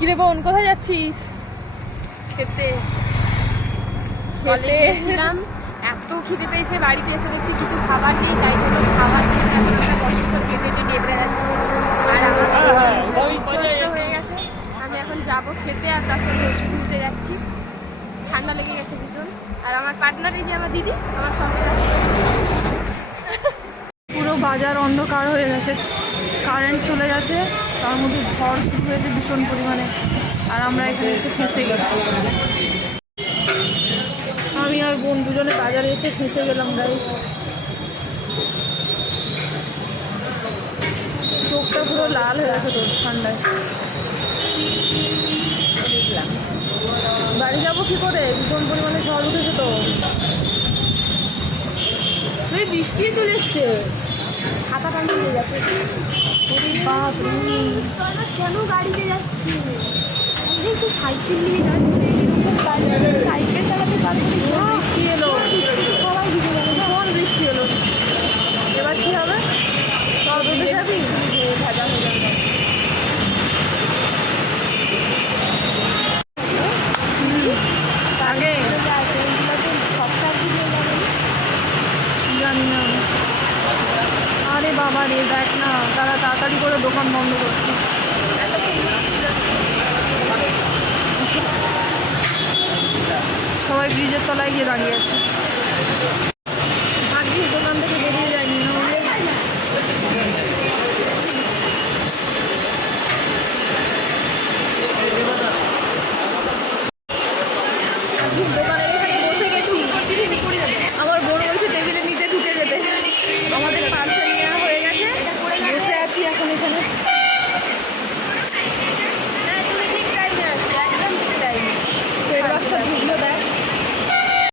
কিরে বোন কোথায় যাচ্ছিস? খেতে গিয়েছিলাম, এত খিদে পেয়েছে, বাড়িতে এসে দেখছি কিছু খাবার নেই, তাই জন্য খাবার খেতে এখন আমরা কষ্টকর পেটে ডেবড়ে যাচ্ছি। আর আমার বিধ্বস্ত হয়ে গেছে। আমি এখন যাব খেতে, আর তার সঙ্গে ওষুধ নিতে যাচ্ছি। ঠান্ডা লেগে গেছে ভীষণ। আর আমার পার্টনার এই যে আমার দিদি, আমার সঙ্গে পুরো বাজার অন্ধকার হয়ে গেছে, কারেন্ট চলে গেছে, তার মধ্যে ঝড় শুরু হয়েছে ভীষণ পরিমাণে। আর আমরা এখানে এসে ফেঁসে গেছি। আমি আর বোন দুজনে বাজারে এসে ফেঁসে গেলাম গাইস। চোখটা পুরো লাল হয়ে গেছে তোর ঠান্ডায়। বাড়ি যাবো কি করে, ভীষণ পরিমাণে ঝড় উঠেছে তো। ওই বৃষ্টি চলে এসছে, ছাতা টানিয়ে নিয়ে যাচ্ছে। বাপরে, কেন গাড়িতে যাচ্ছি? দেখছি সাইকেল নিয়ে যাচ্ছে, সাইকেল চালাতে পারবে। বৃষ্টি এলো, সবাই ভিজে যাবে, ভীষণ বৃষ্টি এলো। এবার কি হবে? সব রোদে যাবি? ভেজা হয়ে যাবে। আগে সব সাইকেল নিয়ে যাবে। জানি না। আরে বাবা রে, দেখ না, তারা তাড়াতাড়ি করে দোকান বন্ধ করছে। সবাই ব্রিজের তলায় গিয়ে দাঁড়িয়ে আছে। ভাগ্যিস দোকান থেকে বেরিয়ে যায়নি, নাহলে দোকানের এখানে বসে গেছি। আমার বোন বলছে টেবিলের নিচে ঢুকে যেতে। আমাদের পার্সেল নেওয়া হয়ে গেছে, বসে আছি এখন এখানে। তুমি ঠিক টাইমে আসছো, একদম ঠিক টাইমে। পেট বাচ্চা ঢুকলো, দেখ